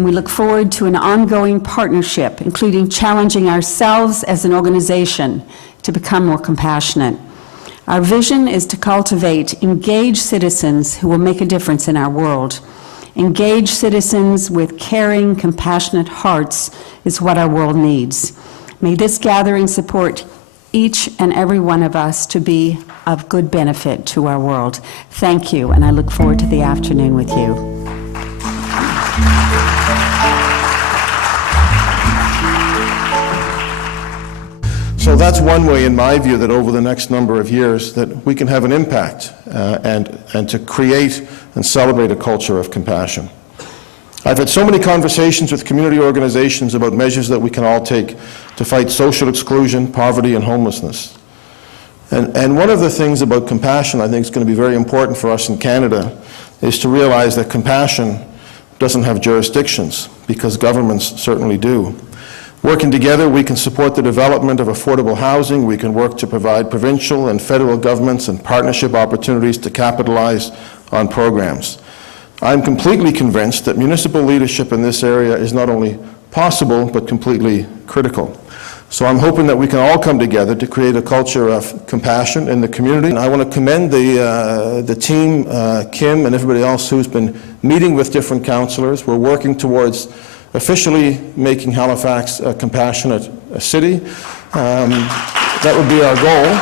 and we look forward to an ongoing partnership, including challenging ourselves as an organization to become more compassionate. Our vision is to cultivate engaged citizens who will make a difference in our world. Engaged citizens with caring, compassionate hearts is what our world needs. May this gathering support each and every one of us to be of good benefit to our world. Thank you, and I look forward to the afternoon with you. So that's one way, in my view, that over the next number of years that we can have an impact and to create and celebrate a culture of compassion. I've had so many conversations with community organizations about measures that we can all take to fight social exclusion, poverty, and homelessness. And one of the things about compassion I think is going to be very important for us in Canada is to realize that compassion doesn't have jurisdictions, because governments certainly do. Working together, we can support the development of affordable housing. We can work to provide provincial and federal governments and partnership opportunities to capitalize on programs. I'm completely convinced that municipal leadership in this area is not only possible, but completely critical. So I'm hoping that we can all come together to create a culture of compassion in the community. And I want to commend the team, Kim and everybody else who's been meeting with different councillors. We're working towards officially making Halifax a compassionate city. That would be our goal.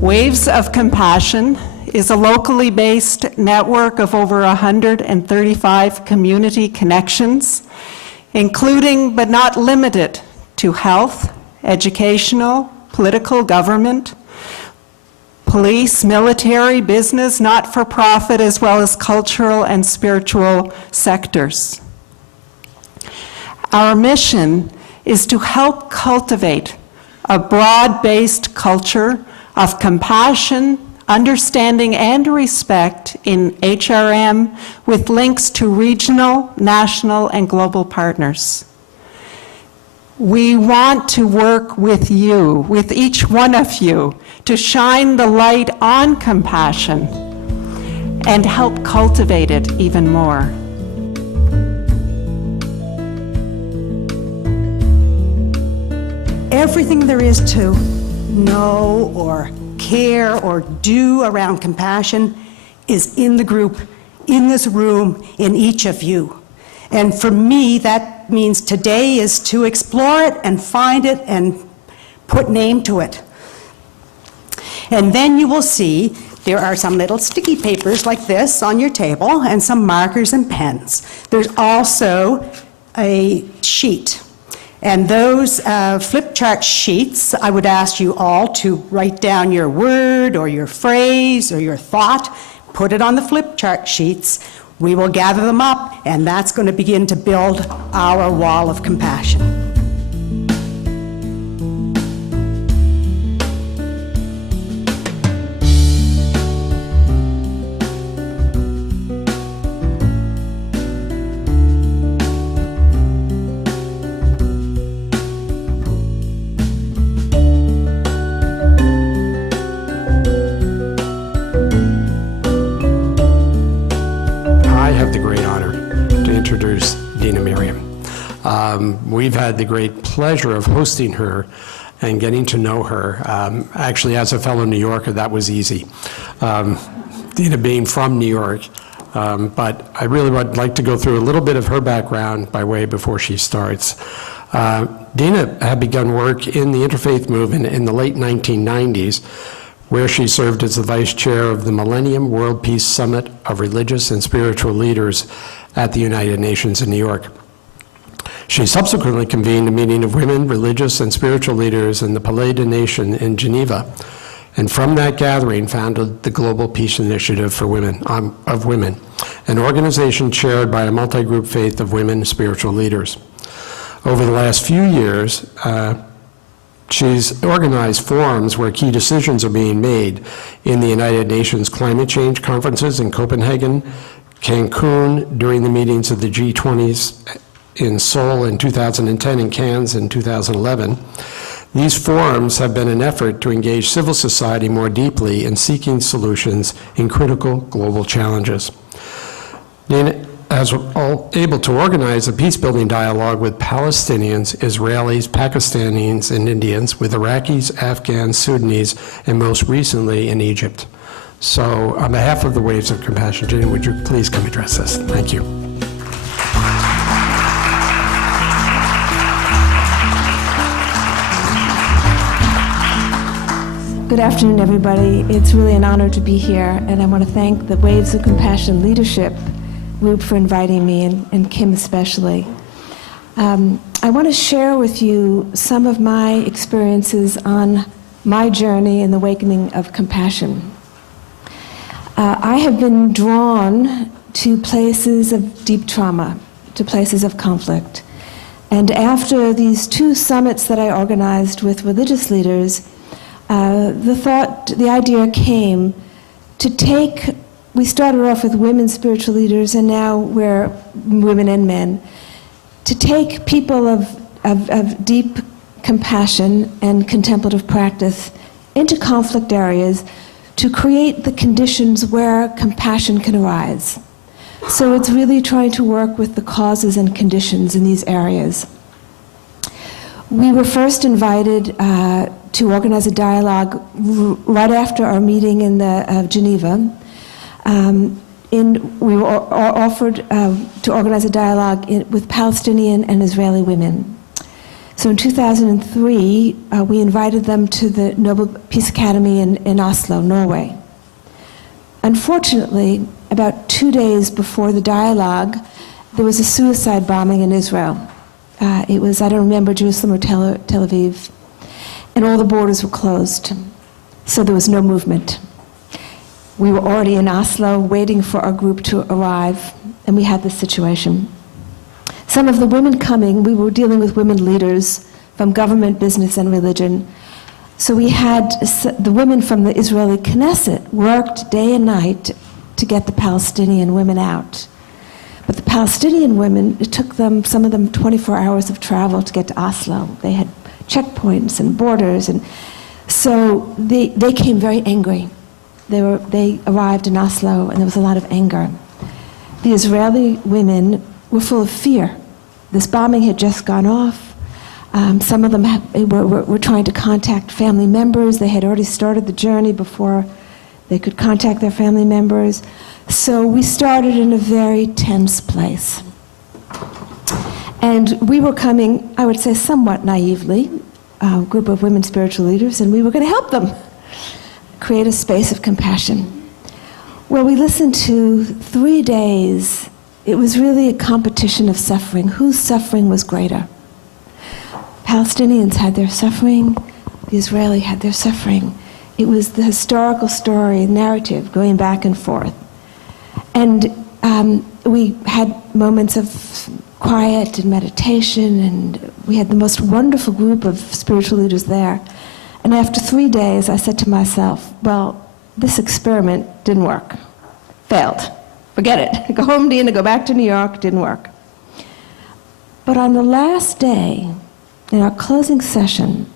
Waves of Compassion is a locally based network of over 135 community connections, including but not limited to health, educational, political, government, police, military, business, not-for-profit, as well as cultural and spiritual sectors. Our mission is to help cultivate a broad-based culture of compassion, understanding, and respect in HRM with links to regional, national, and global partners. We want to work with you, with each one of you, to shine the light on compassion and help cultivate it even more. Everything there is to know or care or do around compassion is in the group, in this room, in each of you. And for me, that means today is to explore it and find it and put name to it. And then you will see there are some little sticky papers like this on your table and some markers and pens. There's also a sheet. And those flip chart sheets, I would ask you all to write down your word or your phrase or your thought, put it on the flip chart sheets. We will gather them up, and that's going to begin to build our wall of compassion. We've had the great pleasure of hosting her and getting to know her. Actually, as a fellow New Yorker, that was easy. Dina being from New York, but I really would like to go through a little bit of her background by way before she starts. Dina had begun work in the interfaith movement in the late 1990s, where she served as the vice chair of the Millennium World Peace Summit of Religious and Spiritual Leaders at the United Nations in New York. She subsequently convened a meeting of women, religious, and spiritual leaders in the Palais des Nations in Geneva, and from that gathering founded the Global Peace Initiative for Women, an organization chaired by a multi-group faith of women spiritual leaders. Over the last few years, she's organized forums where key decisions are being made in the United Nations climate change conferences in Copenhagen, Cancun, during the meetings of the G20s in Seoul in 2010 and Cannes in 2011, These forums have been an effort to engage civil society more deeply in seeking solutions in critical global challenges. Dana was able to organize a peace-building dialogue with Palestinians, Israelis, Pakistanis, and Indians, with Iraqis, Afghans, Sudanese, and most recently in Egypt. So on behalf of the Waves of Compassion, Jane, would you please come address us? Thank you. Good afternoon, everybody. It's really an honor to be here, and I want to thank the Waves of Compassion Leadership Group for inviting me, and Kim especially. I want to share with you some of my experiences on my journey in the awakening of compassion. I have been drawn to places of deep trauma, to places of conflict. And after these 2 summits that I organized with religious leaders, the idea came to take, we started off with women spiritual leaders, and now we're women and men, to take people of deep compassion and contemplative practice into conflict areas to create the conditions where compassion can arise. So it's really trying to work with the causes and conditions in these areas. We were first invited to organize a dialogue right after our meeting in Geneva. We were offered to organize a dialogue with Palestinian and Israeli women. So in 2003, we invited them to the Nobel Peace Academy in Oslo, Norway. Unfortunately, about 2 days before the dialogue, there was a suicide bombing in Israel. It was, I don't remember, Jerusalem or Tel Aviv. And all the borders were closed. So there was no movement. We were already in Oslo waiting for our group to arrive, and we had this situation. Some of the women coming, we were dealing with women leaders from government, business, and religion. So we had the women from the Israeli Knesset worked day and night to get the Palestinian women out. But the Palestinian women, it took them, some of them, 24 hours of travel to get to Oslo. They had checkpoints and borders, and so they came very angry. They arrived in Oslo, and there was a lot of anger. The Israeli women were full of fear. This bombing had just gone off. Some of them were trying to contact family members. They had already started the journey before they could contact their family members. So we started in a very tense place. And we were coming, I would say somewhat naively, a group of women spiritual leaders, and we were going to help them create a space of compassion. Well, we listened to 3 days. It was really a competition of suffering. Whose suffering was greater? Palestinians had their suffering. The Israeli had their suffering. It was the historical story, narrative, going back and forth. And we had moments of quiet and meditation, and we had the most wonderful group of spiritual leaders there. And after 3 days, I said to myself, well, this experiment didn't work. Failed. Forget it. Go home, Dina, go back to New York. Didn't work. But on the last day, in our closing session,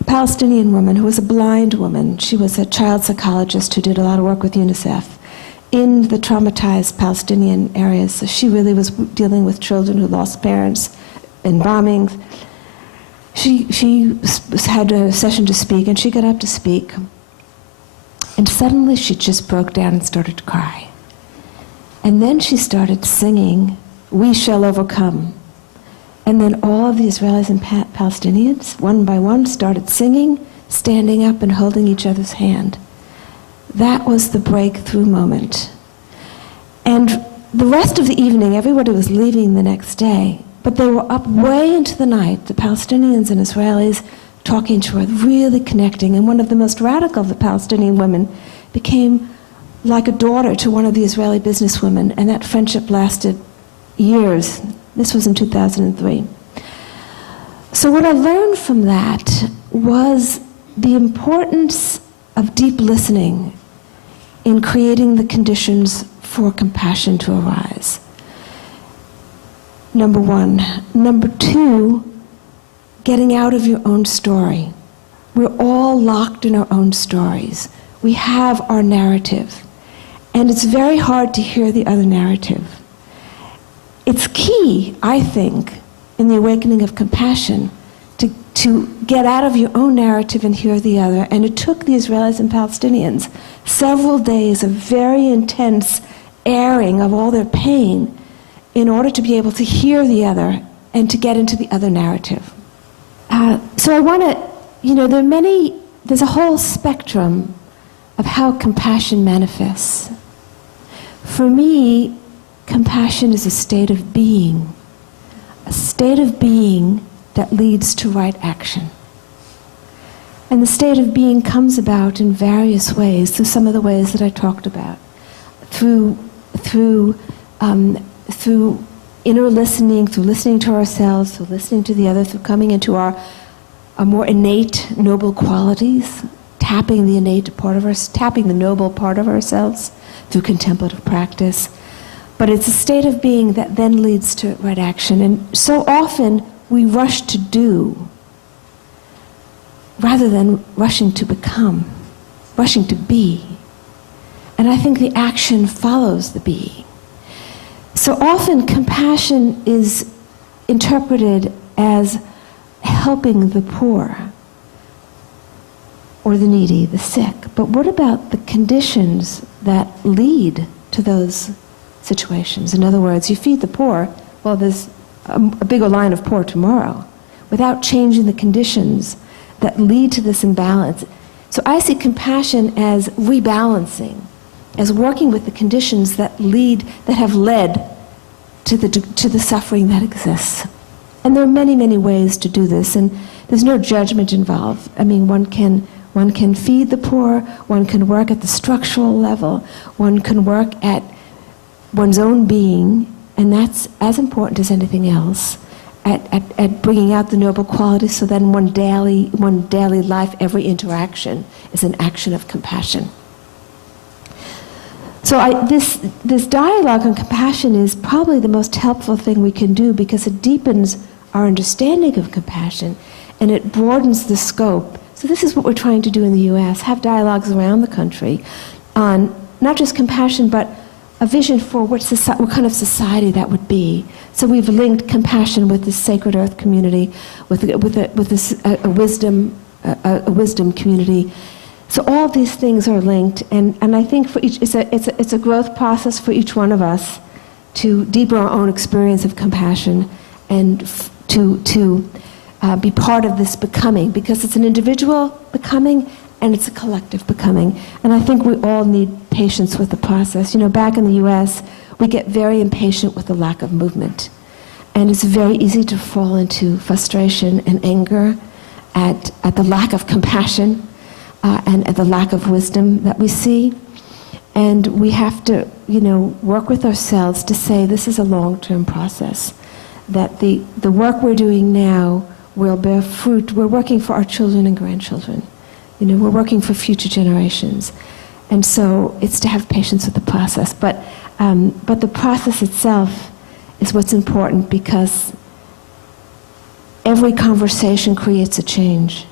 a Palestinian woman who was a blind woman, she was a child psychologist who did a lot of work with UNICEF in the traumatized Palestinian areas. So she really was dealing with children who lost parents in bombings. She had a session to speak, and she got up to speak. And suddenly she just broke down and started to cry. And then she started singing, "We Shall Overcome." And then all of the Israelis and Palestinians, one by one, started singing, standing up and holding each other's hand. That was the breakthrough moment. And the rest of the evening, everybody was leaving the next day, but they were up way into the night, the Palestinians and Israelis, talking to her, really connecting. And one of the most radical of the Palestinian women became like a daughter to one of the Israeli businesswomen, and that friendship lasted years. This was in 2003. So what I learned from that was the importance of deep listening in creating the conditions for compassion to arise. Number one. Number two, getting out of your own story. We're all locked in our own stories. We have our narrative, and it's very hard to hear the other narrative. It's key, I think, in the awakening of compassion, to get out of your own narrative and hear the other. And it took the Israelis and Palestinians several days of very intense airing of all their pain in order to be able to hear the other and to get into the other narrative. So I want to, there's a whole spectrum of how compassion manifests. For me, compassion is a state of being that leads to right action. And the state of being comes about in various ways, through some of the ways that I talked about, through inner listening, through listening to ourselves, through listening to the other, through coming into our more innate, noble qualities, tapping the innate part of us, tapping the noble part of ourselves through contemplative practice. But it's a state of being that then leads to right action. And so often we rush to do rather than rushing to become, rushing to be. And I think the action follows the being. So often compassion is interpreted as helping the poor or the needy, the sick. But what about the conditions that lead to those situations? In other words, you feed the poor, well, there's a bigger line of poor tomorrow, without changing the conditions that lead to this imbalance. So I see compassion as rebalancing, as working with the conditions that have led to the suffering that exists. And there are many, many ways to do this, and there's no judgment involved. I mean, one can feed the poor, one can work at the structural level, one can work at one's own being, and that's as important as anything else, at bringing out the noble qualities, so then one daily life, every interaction is an action of compassion. So this dialogue on compassion is probably the most helpful thing we can do, because it deepens our understanding of compassion and it broadens the scope. So this is what we're trying to do in the U.S., have dialogues around the country on not just compassion, but a vision for what kind of society that would be. So we've linked compassion with the Sacred Earth community, with a wisdom community. So all these things are linked, and I think for each, it's a growth process for each one of us to deepen our own experience of compassion and to be part of this becoming, because it's an individual becoming and it's a collective becoming. And I think we all need patience with the process. You know, back in the US, we get very impatient with the lack of movement. And it's very easy to fall into frustration and anger at the lack of compassion and at the lack of wisdom that we see. And we have to, work with ourselves to say this is a long-term process, that the work we're doing now will bear fruit. We're working for our children and grandchildren. We're working for future generations. And so it's to have patience with the process. But the process itself is what's important, because every conversation creates a change.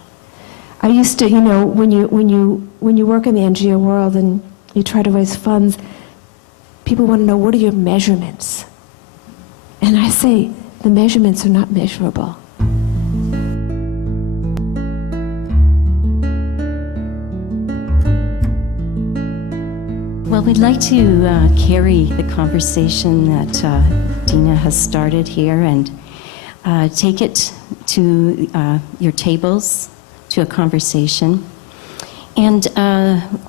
I used to, when you work in the NGO world and you try to raise funds, people want to know, what are your measurements? And I say, the measurements are not measurable. Well, we'd like to carry the conversation that Dina has started here and take it to your tables, to a conversation. And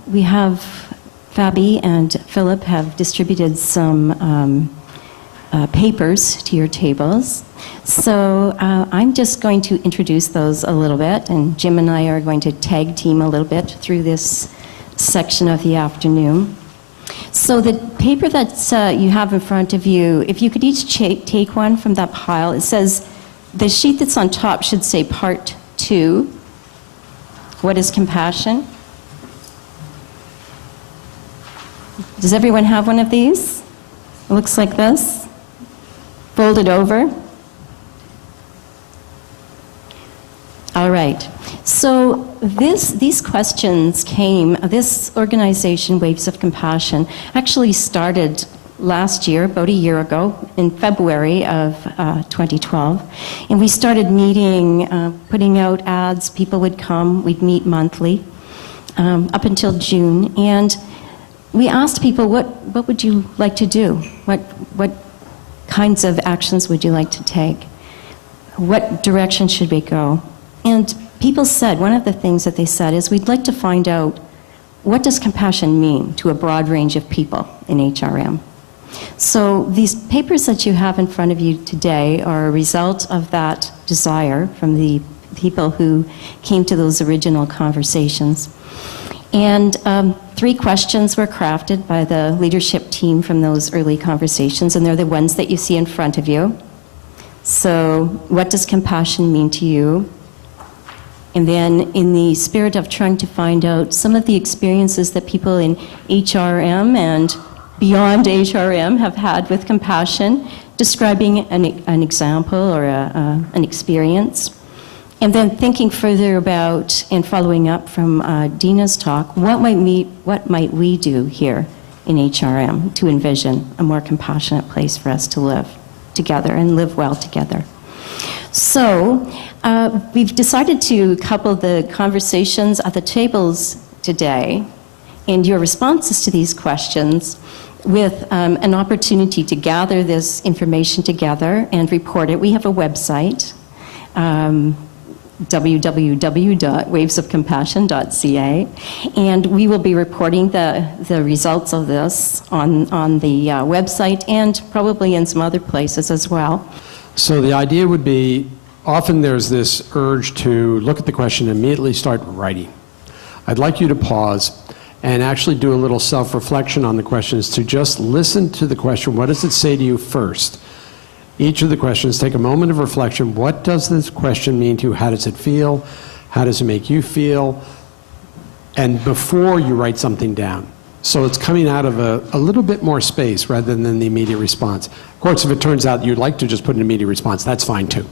we have, Fabi and Philip have distributed some papers to your tables. So I'm just going to introduce those a little bit, and Jim and I are going to tag team a little bit through this section of the afternoon. So the paper that you have in front of you, if you could each take one from that pile, it says, the sheet that's on top should say Part 2. What is compassion? Does everyone have one of these? It looks like this. Fold it over. All right. So these questions came, this organization, Waves of Compassion, actually started last year, about a year ago, in February of 2012. And we started meeting, putting out ads. People would come. We'd meet monthly up until June. And we asked people, what would you like to do? What kinds of actions would you like to take? What direction should we go? And people said, one of the things that they said is, we'd like to find out, what does compassion mean to a broad range of people in HRM? So these papers that you have in front of you today are a result of that desire from the people who came to those original conversations. And 3 questions were crafted by the leadership team from those early conversations, and they're the ones that you see in front of you. So, what does compassion mean to you? And then, in the spirit of trying to find out some of the experiences that people in HRM and beyond HRM have had with compassion, describing an example or an experience. And then thinking further about and following up from Dina's talk, what might we do here in HRM to envision a more compassionate place for us to live together and live well together? So we've decided to couple the conversations at the tables today and your responses to these questions with an opportunity to gather this information together and report it. We have a website, www.wavesofcompassion.ca, and we will be reporting the results of this on the website and probably in some other places as well. So the idea would be, often there's this urge to look at the question and immediately start writing. I'd like you to pause and actually do a little self-reflection on the questions, to just listen to the question. What does it say to you first? Each of the questions, take a moment of reflection. What does this question mean to you? How does it feel? How does it make you feel? And before you write something down. So it's coming out of a little bit more space rather than the immediate response. Of course, if it turns out you'd like to just put an immediate response, that's fine too.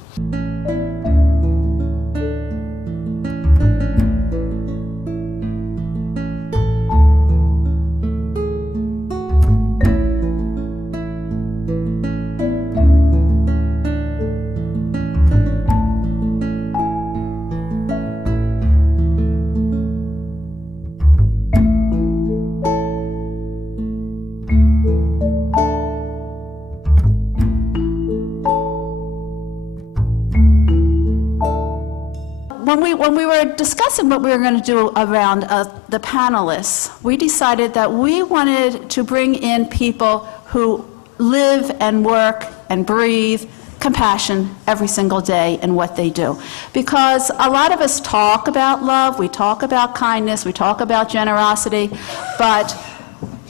When we were discussing what we were going to do around the panelists, we decided that we wanted to bring in people who live and work and breathe compassion every single day in what they do. Because a lot of us talk about love, we talk about kindness, we talk about generosity, but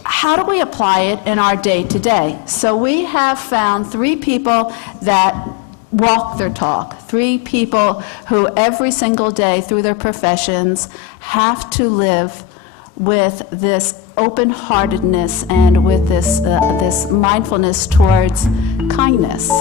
how do we apply it in our day-to-day? So we have found 3 people that walk their talk, 3 people who every single day through their professions have to live with this open-heartedness and with this mindfulness towards kindness.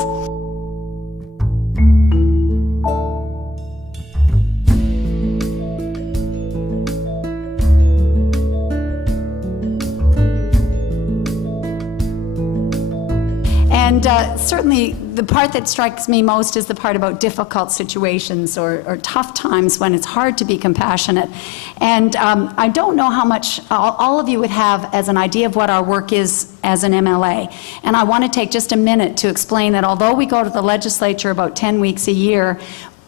And certainly the part that strikes me most is the part about difficult situations or tough times when it's hard to be compassionate. And I don't know how much all of you would have as an idea of what our work is as an MLA. And I want to take just a minute to explain that although we go to the legislature about 10 weeks a year,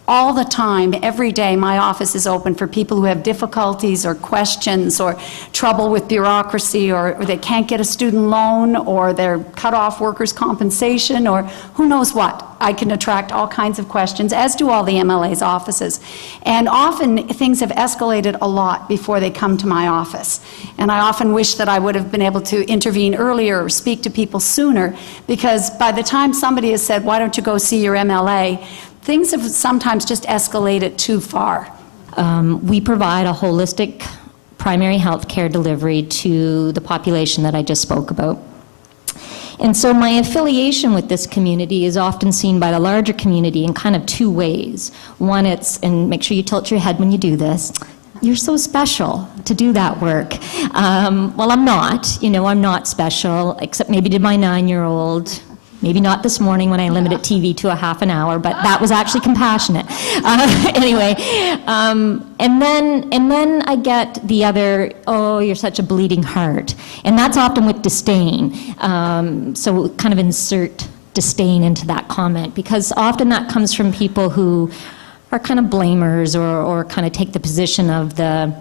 all the time, every day, my office is open for people who have difficulties or questions or trouble with bureaucracy, or they can't get a student loan, or they're cut off workers' compensation, or who knows what. I can attract all kinds of questions, as do all the MLA's offices. And often things have escalated a lot before they come to my office. And I often wish that I would have been able to intervene earlier or speak to people sooner, because by the time somebody has said, why don't you go see your MLA, things have sometimes just escalated too far. We provide a holistic primary health care delivery to the population that I just spoke about. And so my affiliation with this community is often seen by the larger community in kind of two ways. One, it's, and make sure you tilt your head when you do this, you're so special to do that work. Well, I'm not, I'm not special, except maybe to my 9-year-old. Maybe not this morning when I limited TV to a half an hour, but that was actually compassionate. Anyway, and then I get the other, oh, you're such a bleeding heart. And that's often with disdain. So kind of insert disdain into that comment, because often that comes from people who are kind of blamers or kind of take the position of the,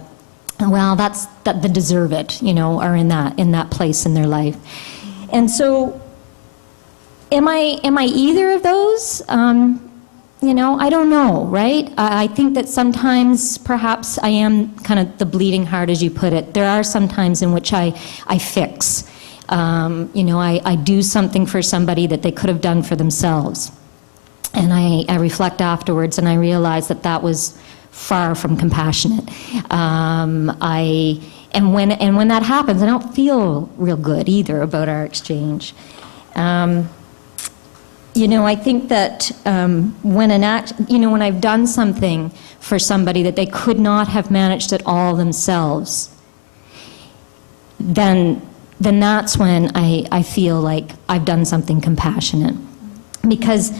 well, that they deserve it, are in that place in their life. And so, am I either of those? I don't know, right? I think that sometimes perhaps I am kind of the bleeding heart, as you put it. There are some times in which I fix. I do something for somebody that they could have done for themselves. And I reflect afterwards and I realize that was far from compassionate. And when that happens, I don't feel real good either about our exchange. I think that when I've done something for somebody that they could not have managed it all themselves, then that's when I feel like I've done something compassionate. Because,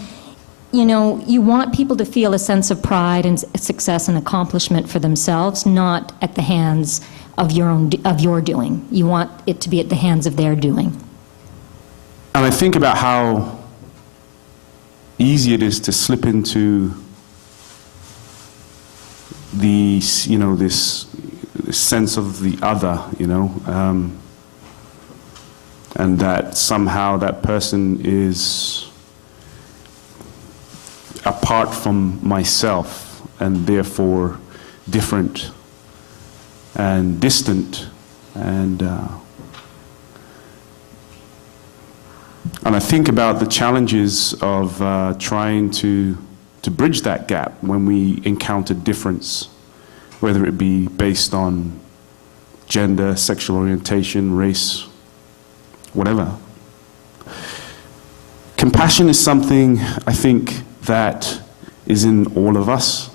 you want people to feel a sense of pride and success and accomplishment for themselves, not at the hands of your doing. You want it to be at the hands of their doing. And I think about how easy it is to slip into the, this sense of the other, and that somehow that person is apart from myself and therefore different and distant, and I think about the challenges of trying to bridge that gap when we encounter difference, whether it be based on gender, sexual orientation, race, whatever. Compassion is something, I think, that is in all of us.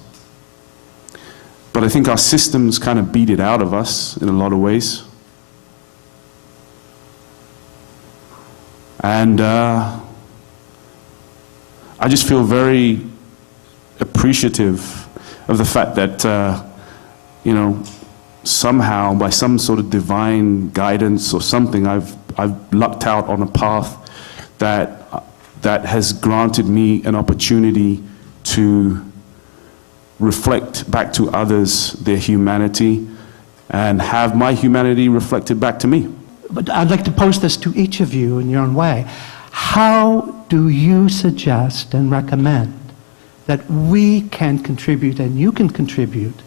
But I think our systems kind of beat it out of us in a lot of ways. And I just feel very appreciative of the fact that, somehow by some sort of divine guidance or something, I've lucked out on a path that has granted me an opportunity to reflect back to others their humanity and have my humanity reflected back to me. But I'd like to pose this to each of you in your own way. How do you suggest and recommend that we can contribute and you can contribute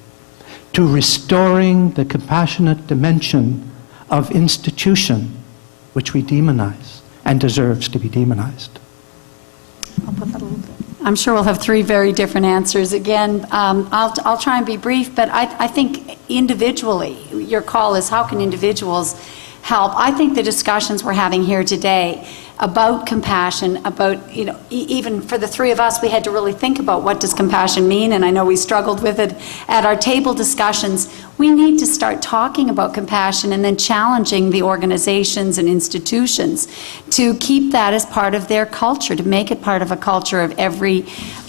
to restoring the compassionate dimension of institution which we demonize and deserves to be demonized? I'm sure we'll have three very different answers. Again, I'll try and be brief, but I think individually, your call is how can individuals help? I think the discussions we're having here today about compassion, about, even for the three of us, we had to really think about what does compassion mean, and I know we struggled with it at our table discussions. We need to start talking about compassion and then challenging the organizations and institutions to keep that as part of their culture, to make it part of a culture of every,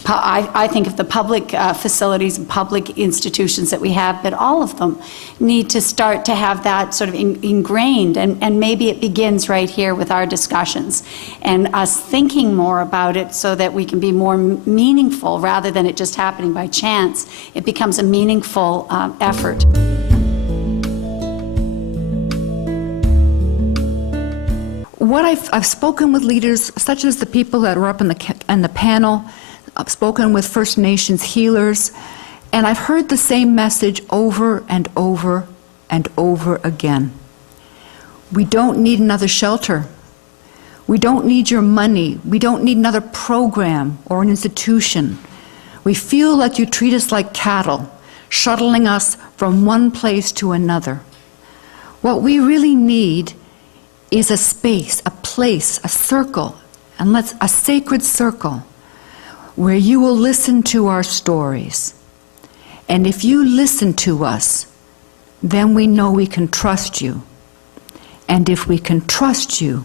I think of the public facilities and public institutions that we have, but all of them need to start to have that sort of ingrained, and maybe it begins right here with our discussions and us thinking more about it so that we can be more meaningful rather than it just happening by chance. It becomes a meaningful effort. What I've spoken with leaders such as the people that are up in the panel. I've spoken with First Nations healers, and I've heard the same message over and over and over again. We don't need another shelter. We don't need your money. We don't need another program or an institution. We feel like you treat us like cattle, shuttling us from one place to another. What we really need is a space, a place, a circle, and a sacred circle where you will listen to our stories. And if you listen to us, then we know we can trust you. And if we can trust you,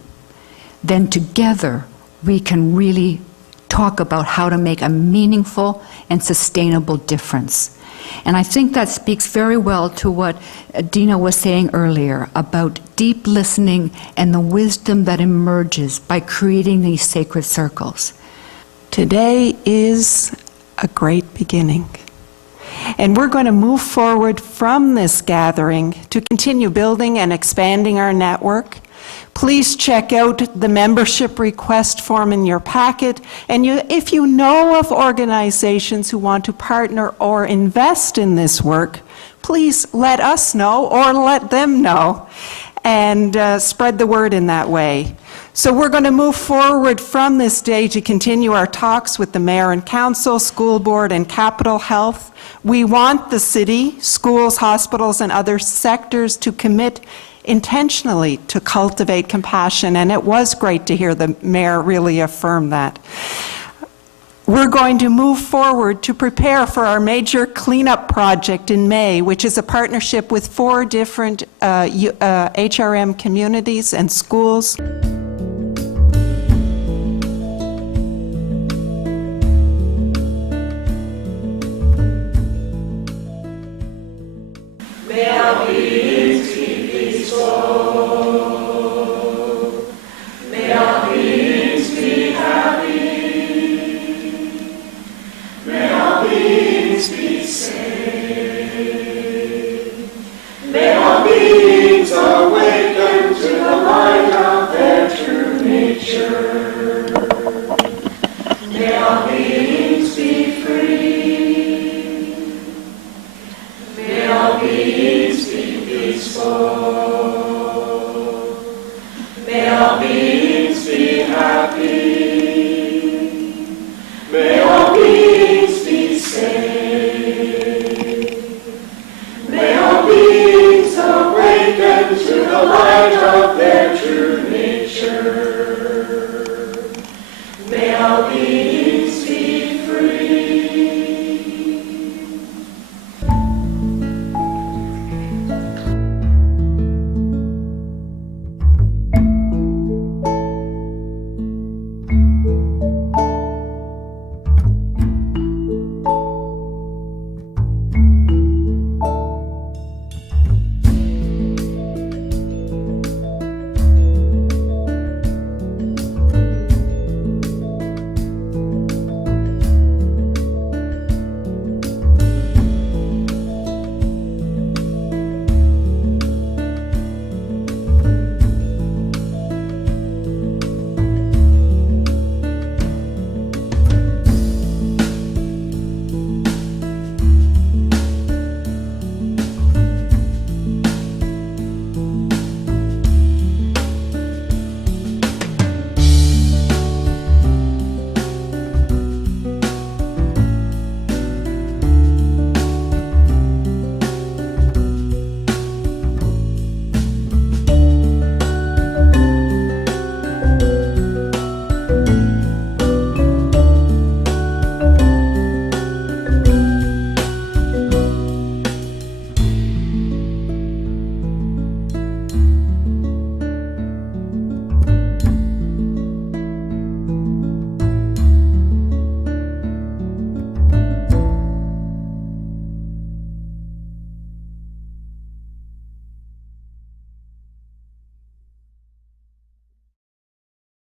then together we can really talk about how to make a meaningful and sustainable difference. And I think that speaks very well to what Dina was saying earlier about deep listening and the wisdom that emerges by creating these sacred circles. Today is a great beginning. And we're going to move forward from this gathering to continue building and expanding our network. Please check out the membership request form in your packet. And if you know of organizations who want to partner or invest in this work, please let us know or let them know and spread the word in that way. So we're going to move forward from this day to continue our talks with the Mayor and Council, School Board, and Capitol Health. We want the city, schools, hospitals, and other sectors to commit intentionally to cultivate compassion, and it was great to hear the Mayor really affirm that. We're going to move forward to prepare for our major cleanup project in May, which is a partnership with 4 different HRM communities and schools. May our beings be peaceful. May our beings be happy. May our beings be safe. May our beings awaken to the light of their true nature. May our beings